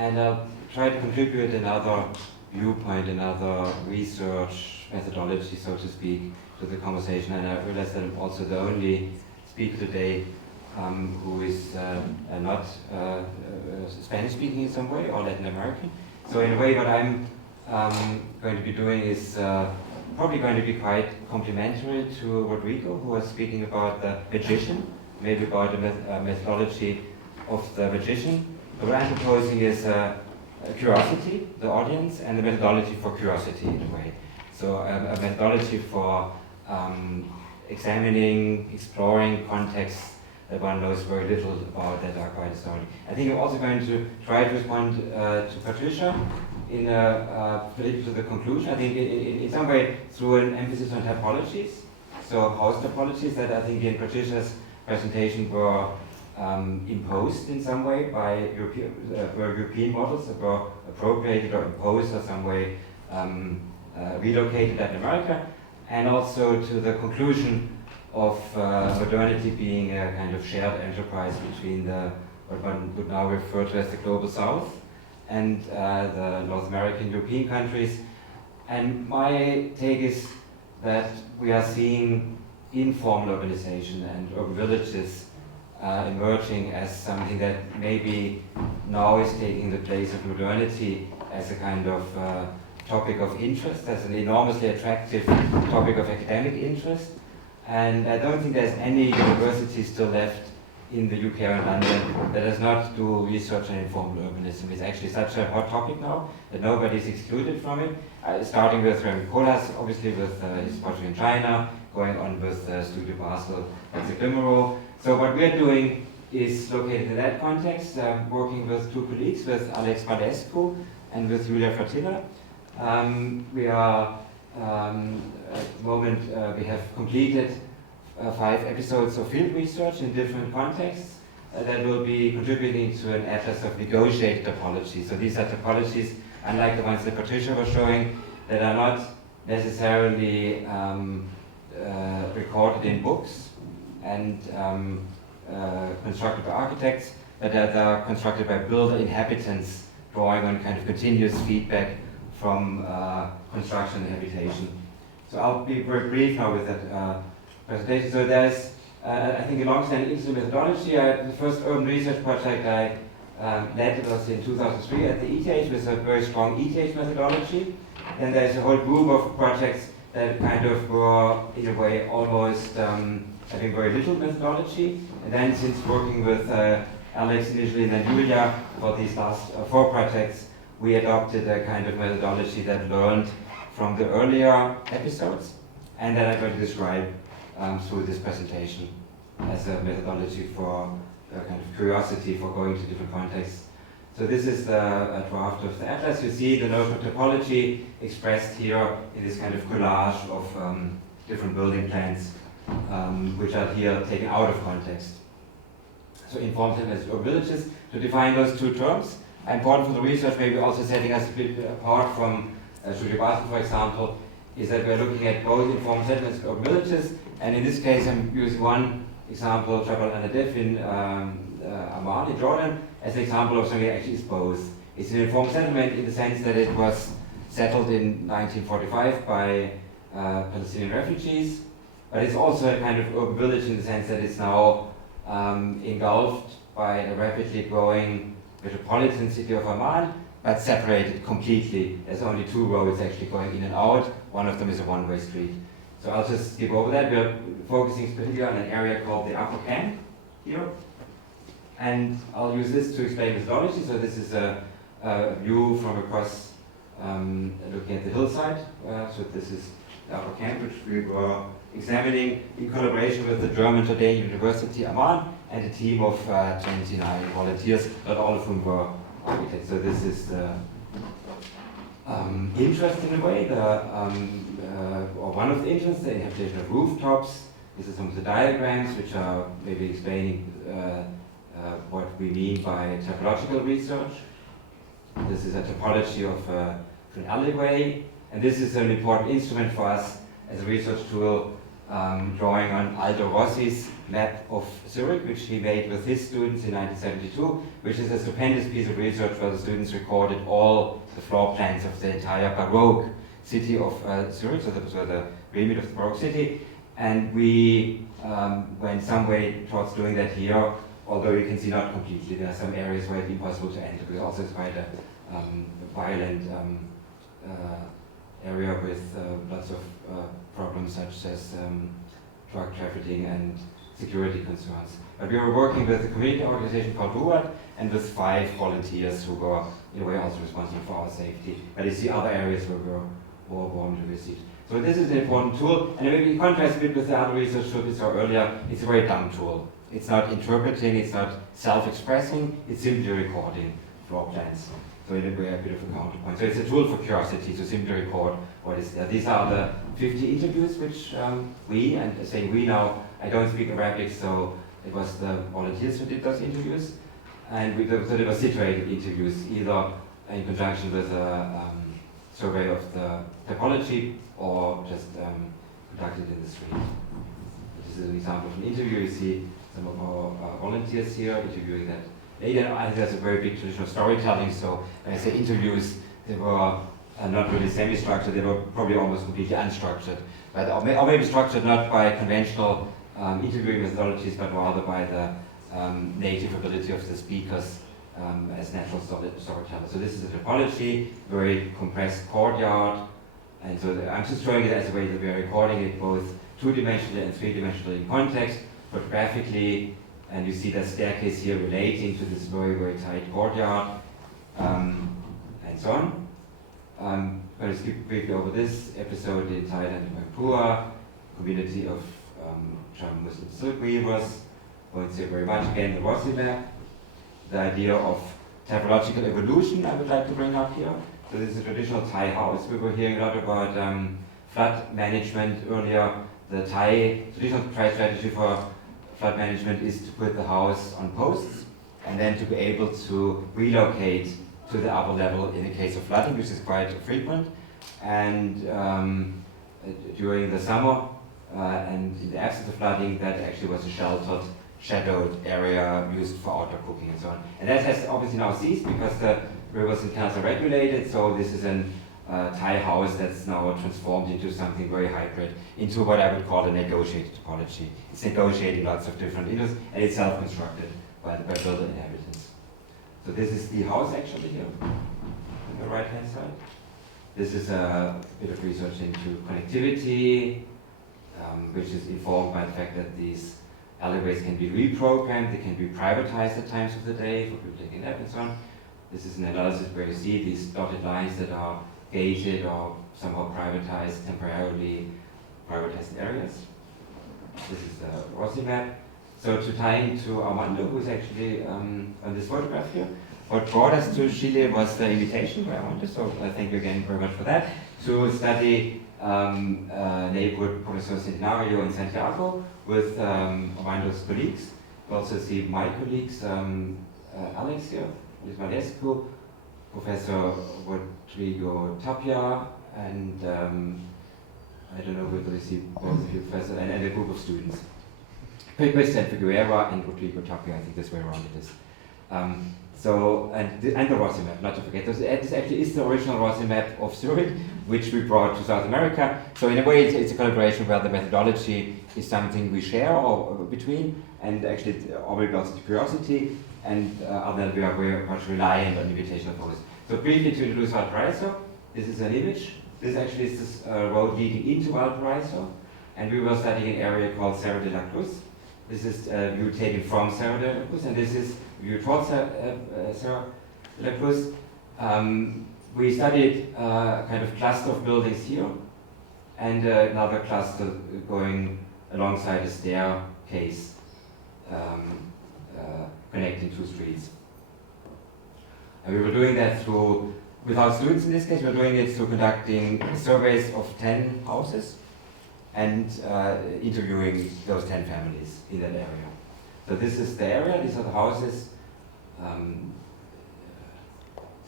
and I'll try to contribute another viewpoint, another research methodology, so to speak, to the conversation. And I realize that I'm also the only speaker today who is not Spanish speaking in some way or Latin American. So in a way what I'm going to be doing is probably going to be quite complementary to Rodrigo, who was speaking about the magician, maybe about the methodology of the magician. What I'm proposing is curiosity, the audience, and the methodology for curiosity in a way. So a methodology for examining, exploring contexts that one knows very little about that are quite astounding. I think I'm also going to try to respond to Patricia in related to the conclusion. I think in some way through an emphasis on typologies. So house typologies that I think in Patricia's presentation were imposed in some way by European models that were appropriated or imposed or some way relocated Latin America, and also to the conclusion of modernity being a kind of shared enterprise between what one would now refer to as the global south and the North American European countries. And my take is that we are seeing informal urbanization and urban villages emerging as something that maybe now is taking the place of modernity as a kind of topic of interest, as an enormously attractive topic of academic interest. And I don't think there's any university still left in the UK or in London that does not do research on informal urbanism. It's actually such a hot topic now that nobody is excluded from it. Starting with Remy Koolhaas, obviously with his project in China, going on with Studio Basel and the Glimmerow. So what we're doing is located in that context, working with two colleagues, with Alex Badescu and with Julia Fertilla. We are, at the moment, we have completed 5 episodes of field research in different contexts that will be contributing to an atlas of negotiated topologies. So these are topologies, unlike the ones that Patricia was showing, that are not necessarily recorded in books and constructed by architects, but that are constructed by builder inhabitants, drawing on kind of continuous feedback from construction and habitation. So I'll be very brief now with that presentation. So there's, I think, a long-standing interest in methodology. The first urban research project I led was in 2003 at the ETH with a very strong ETH methodology. And there's a whole group of projects that kind of were, in a way, almost having very little methodology. And then since working with Alex initially and then Julia for these last 4 projects, we adopted a kind of methodology that learned from the earlier episodes and that I'm going to describe through this presentation as a methodology for a kind of curiosity for going to different contexts. So this is a draft of the atlas. You see the notion of topology expressed here in this kind of collage of different building plans, which are here taken out of context. So informed as villages, to define those 2 terms. Important for the research, maybe also setting us a bit apart from Studio Basel, for example, is that we're looking at both informal settlements or villages, and in this case I'm using one example, Jabal al-Nadef in Amman in Jordan, as an example of something that actually is both. It's an informal settlement in the sense that it was settled in 1945 by Palestinian refugees, but it's also a kind of urban village in the sense that it's now engulfed by a rapidly growing metropolitan city of Amman, but separated completely. There's only 2 roads actually going in and out. One of them is a one-way street. So I'll just skip over that. We're focusing particularly on an area called the Upper Camp here. And I'll use this to explain methodology. So this is a view from across, looking at the hillside. So this is the Upper Camp, which we were examining in collaboration with the German Today University Amman and a team of 29 volunteers, not all of whom were architects. So this is the interest in a way, or one of the interests, the inhabitation of rooftops. This is some of the diagrams which are maybe explaining what we mean by typological research. This is a topology of an alleyway, and this is an important instrument for us as a research tool drawing on Aldo Rossi's map of Zurich, which he made with his students in 1972, which is a stupendous piece of research where the students recorded all the floor plans of the entire Baroque city of Zurich, so the remit of the Baroque city. And we went some way towards doing that here, although you can see not completely. There are some areas where it's impossible to enter, because also it's quite a violent area with lots of problems such as drug trafficking and security concerns. But we were working with a community organization called Lueder and with 5 volunteers who were in a way also responsible for our safety. But you see other areas where we were more born to visit. So this is an important tool, and maybe in contrast a bit with the other research we saw earlier, it's a very dumb tool. It's not interpreting, it's not self-expressing, it's simply recording floor plans. So in a way, a bit of a counterpoint. So it's a tool for curiosity to simply record what is there. These are the 50 interviews which we, and saying we now, I don't speak Arabic, so it was the volunteers who did those interviews. And so they were situated interviews, either in conjunction with a survey of the typology or just conducted in the street. This is an example of an interview. You see some of our volunteers here interviewing that lady. I think there's a very big tradition of storytelling, so when I say interviews, they were not really semi-structured, they were probably almost completely unstructured, but, or maybe structured not by conventional interviewing methodologies, but rather by the native ability of the speakers as natural storytellers. So this is a typology, very compressed courtyard, and so I'm just showing it as a way that we are recording it both two-dimensionally and three-dimensionally in context, photographically, and you see the staircase here relating to this very, very tight courtyard, and so on. I'm going to skip briefly over this episode in Thailand and Papua, community of German Muslim silk weavers. Won't say very much. Again, the Rossi map. The idea of typological evolution I would like to bring up here. So this is a traditional Thai house. We were hearing a lot about flood management earlier. The traditional Thai strategy for flood management is to put the house on posts and then to be able to relocate to the upper level in the case of flooding, which is quite frequent. And during the summer and in the absence of flooding, that actually was a sheltered, shadowed area used for outdoor cooking and so on. And that has obviously now ceased because the rivers and canals are regulated, so this is a Thai house that's now transformed into something very hybrid, into what I would call a negotiated topology. It's negotiating lots of different industries, and it's self-constructed by builder inhabitants. So this is the house actually here, on the right-hand side. This is a bit of research into connectivity, which is informed by the fact that these alleyways can be reprogrammed, they can be privatized at times of the day for people taking a nap and so on. This is an analysis where you see these dotted lines that are gated or somehow privatized, temporarily privatized areas. This is the Rossi map. So to tie into Armando, who's actually on this photograph here, what brought us to Chile was the invitation by Armando, so thank you again very much for that, to study neighborhood Professor Centenario in Santiago with Armando's colleagues. You also see my colleagues, Alex here, Luis Malescu, Professor Rodrigo Tapia, and I don't know whether you see both of you, Professor, and a group of students. Christian Figueroa and Rodrigo Tapia, I think this way around it is. And the Rossi map, not to forget. This actually is the original Rossi map of Zurich, which we brought to South America. So in a way, it's a collaboration where the methodology is something we share or between, and actually already also the curiosity, and other than we are very much reliant on invitational focus. So briefly to introduce Valparaiso, this is an image. This actually is this road leading into Valparaiso, and we were studying an area called Cerro de la Cruz. This is view taken from Cerro de la Cruz, and this is view towards Cerro de la Cruz. We studied a kind of cluster of buildings here, and another cluster going alongside a staircase connecting two streets. And we were doing that through, without students in this case, we were doing it through conducting surveys of 10 houses and interviewing those 10 families in that area. So this is the area, these are the houses,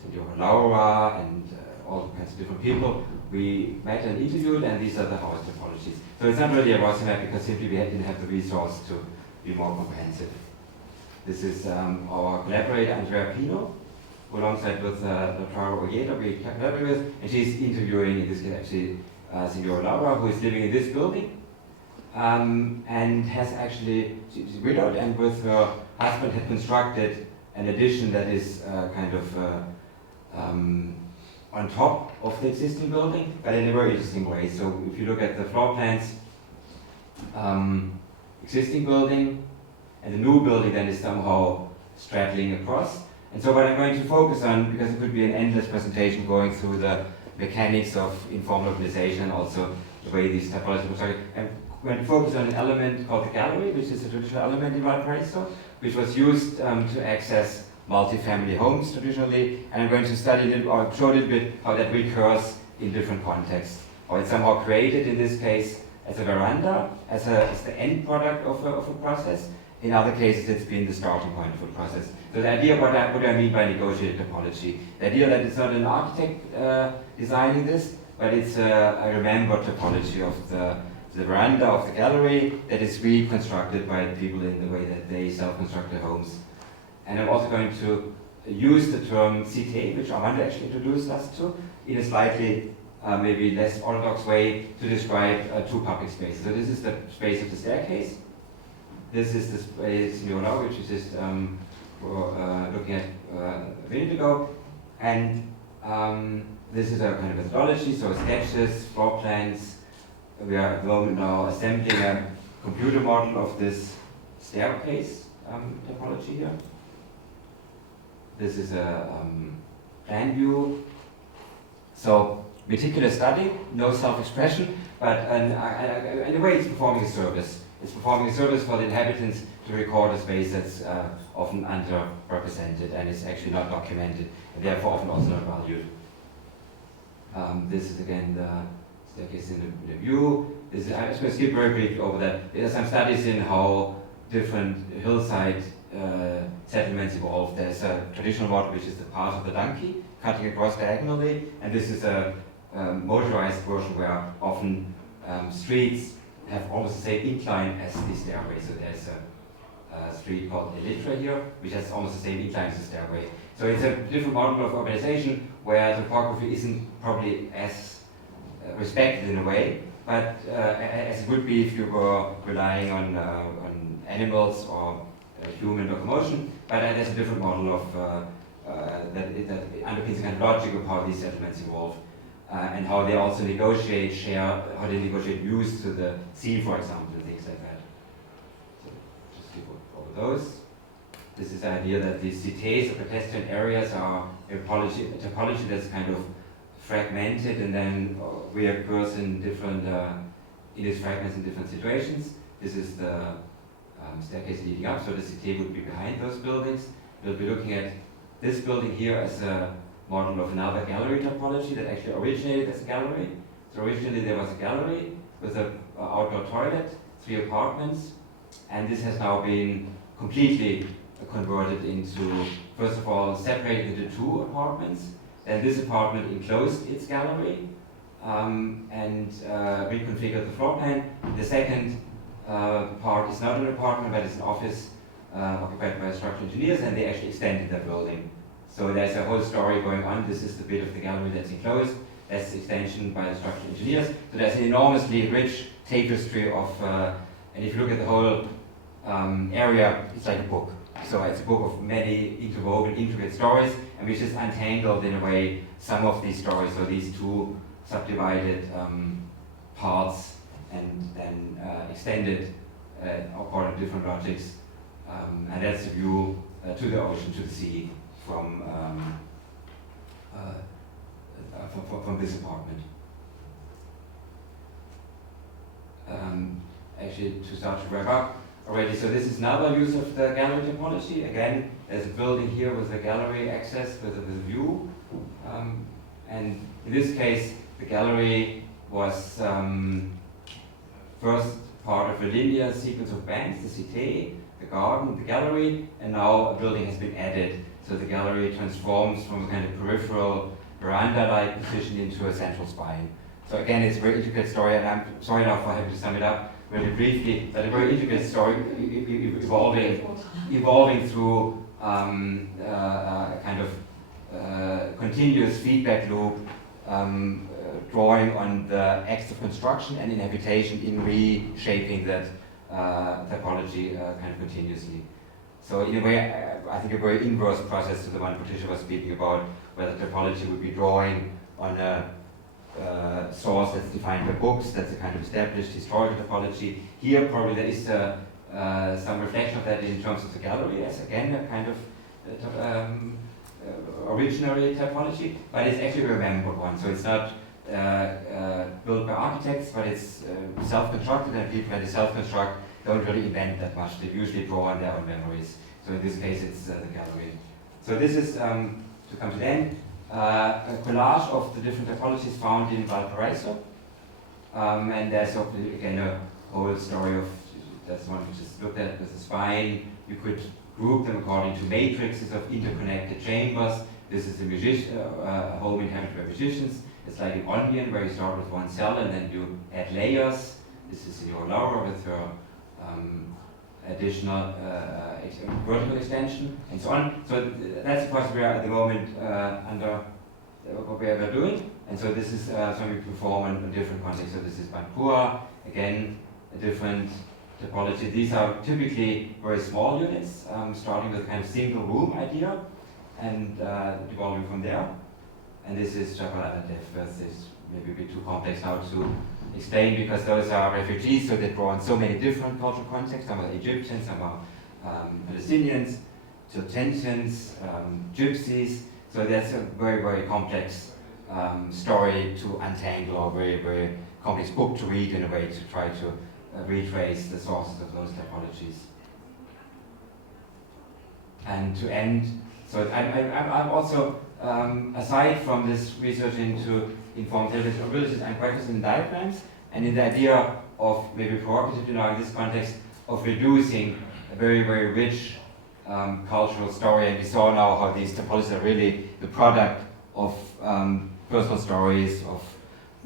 Senora Laura and all kinds of different people. We met and interviewed, and these are the house topologies. So it's not really a Rossi map because simply we didn't have the resource to be more comprehensive. This is our collaborator, Andrea Pino, who alongside with Laura Ojeda we collaborate with, and she's interviewing, in this case actually, Signora Laura, who is living in this building, and has actually, she's widowed, and with her husband had constructed an addition that is kind of on top of the existing building, but in a very interesting way. So if you look at the floor plans, existing building, and the new building then is somehow straddling across. And so what I'm going to focus on, because it could be an endless presentation going through the mechanics of informal urbanization, also the way these typologies are constructed, I'm going to focus on an element called the gallery, which is a traditional element in Valparaiso, which was used to access multifamily homes traditionally, and I'm going to study a little, or show a little bit how that recurs in different contexts. How it's somehow created in this case as a veranda, as the end product of a process. In other cases, it's been the starting point of a process. So the idea, what do I mean by negotiated topology? The idea that it's not an architect designing this, but it's a remembered topology of the veranda, of the gallery, that is reconstructed by the people in the way that they self-construct their homes. And I'm also going to use the term cité, which Armando actually introduced us to, in a slightly maybe less orthodox way to describe two public spaces. So this is the space of the staircase. This is the space in Urbanization, which is just looking at a minute ago. And this is a kind of methodology, so sketches, floor plans. We are at the moment now assembling a computer model of this staircase topology here. This is a plan view. So meticulous study, no self-expression, but in a way it's performing a service. It's performing a service for the inhabitants to record a space that's often underrepresented and is actually not documented, and therefore often also not valued. This is again the staircase in the view. I'm just going to skip very briefly over that. There are some studies in how different hillside settlements evolved. There's a traditional model which is the path of the donkey, cutting across diagonally, and this is a motorized version where often streets have almost the same incline as the stairway. So there's a street called Elytra here, which has almost the same incline as the stairway. So it's a different model of urbanization where topography isn't probably as respected in a way, but as it would be if you were relying on animals or human locomotion, but there's a different model of that underpins the kind of logic of how these settlements evolve. And how they also negotiate, share, how they negotiate use to the sea, for example, and things like that. So just skip over those. This is the idea that these cités, the pedestrian areas, are a topology that's kind of fragmented and then reoccurs in different, in its fragments in different situations. This is the staircase leading up, so the cité would be behind those buildings. We'll be looking at this building here as a model of another gallery topology that actually originated as a gallery. So originally there was a gallery with an outdoor toilet, 3 apartments, and this has now been completely converted into, first of all, separated into 2 apartments. Then this apartment enclosed its gallery and reconfigured the floor plan. The second part is not an apartment, but it's an office occupied by structural engineers, and they actually extended their building. So there's a whole story going on. This is the bit of the gallery that's enclosed. That's the extension by the structural engineers. So there's an enormously rich tapestry of, and if you look at the whole area, it's like a book. So it's a book of many interwoven, intricate stories, and we just untangled in a way some of these stories. So these 2 subdivided parts and then extended according to different logics. And that's the view to the ocean, to the sea, from this apartment. Actually, to start to wrap up already, so this is another use of the gallery topology. Again, there's a building here with a gallery access with a view. And in this case, the gallery was first part of a linear sequence of banks, the cité, the garden, the gallery, and now a building has been added. So the gallery transforms from a kind of peripheral veranda-like position into a central spine. So again, it's a very intricate story, and I'm sorry now for having to sum it up really briefly, but a very intricate story evolving through a kind of continuous feedback loop, drawing on the acts of construction and inhabitation in reshaping that typology kind of continuously. So in a way, I think a very inverse process to the one Patricia was speaking about, where the typology would be drawing on a source that's defined by books, that's a kind of established historical typology. Here probably there is some reflection of that in terms of the gallery as again a kind of originary typology, but it's actually a remembered one. So it's not built by architects, but it's self-constructed, and people when they self-construct don't really invent that much. They usually draw on their own memories. So in this case it's the gallery. So this is, to come to the end, a collage of the different typologies found in Valparaiso. And there's again a whole story of, that's one which is looked at with the spine. You could group them according to matrices of interconnected chambers. This is a home inhabited by musicians. It's like an onion where you start with one cell and then you add layers. This is your Laura with her additional vertical extension and so on. So that's of course we are at the moment under what we are doing. And so this is something we perform in different contexts. So this is Bankura, again a different topology. These are typically very small units, starting with a kind of single room idea and evolving from there. And this is Chaparral This is maybe a bit too complex now to explain because those are refugees, so they draw on so many different cultural contexts. Some are Egyptians, some are Palestinians, Turtensians, Gypsies. So that's a very, very complex story to untangle, or very, very complex book to read in a way to try to retrace the sources of those typologies. And to end, so I'm also, aside from this research into informed abilities, I'm quite interested in diagrams and in the idea of, maybe provocative in this context, of reducing a very, very rich cultural story. And we saw now how these typologies are really the product of personal stories, of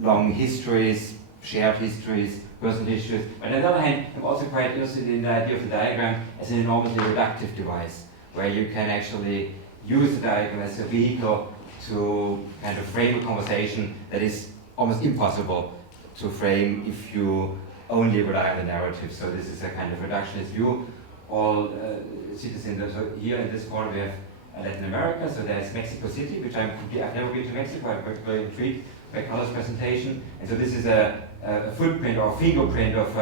long histories, shared histories, personal histories. But on the other hand, I'm also quite interested in the idea of the diagram as an enormously reductive device, where you can actually use the diagram as a vehicle to kind of frame a conversation that is almost impossible to frame if you only rely on the narrative. So this is a kind of reductionist view. All citizens, so here in this corner we have Latin America, so there's Mexico City, which I've never been to Mexico, I'm very intrigued by Carlos' presentation. And so this is a footprint or fingerprint of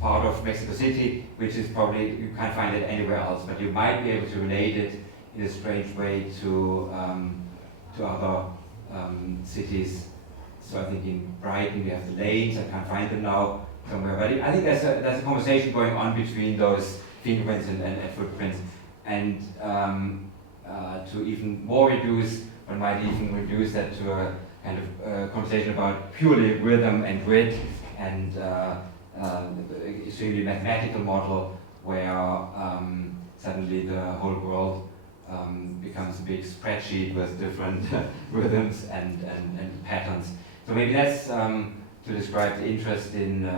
part of Mexico City, which is probably, you can't find it anywhere else, but you might be able to relate it in a strange way to other cities. So I think in Brighton we have the lanes, I can't find them now somewhere, but I think there's a conversation going on between those fingerprints and footprints. And to even more reduce, one might even reduce that to a kind of conversation about purely rhythm and grid and extremely mathematical model where suddenly the whole world becomes a big spreadsheet with different rhythms and patterns. So maybe that's to describe the interest in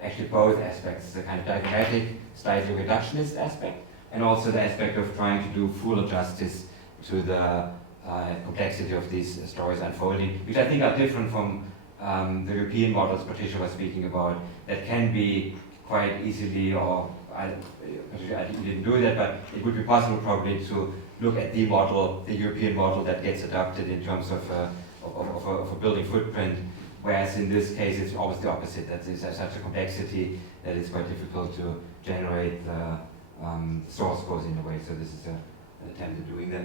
actually both aspects, the kind of diagrammatic, slightly reductionist aspect, and also the aspect of trying to do full justice to the complexity of these stories unfolding, which I think are different from the European models Patricia was speaking about, that can be quite easily, or I didn't do that, but it would be possible probably to look at the model, the European model that gets adopted in terms of a building footprint, whereas in this case it's almost the opposite, that there's such a complexity that it's quite difficult to generate the source codes in a way, so this is an attempt at doing that.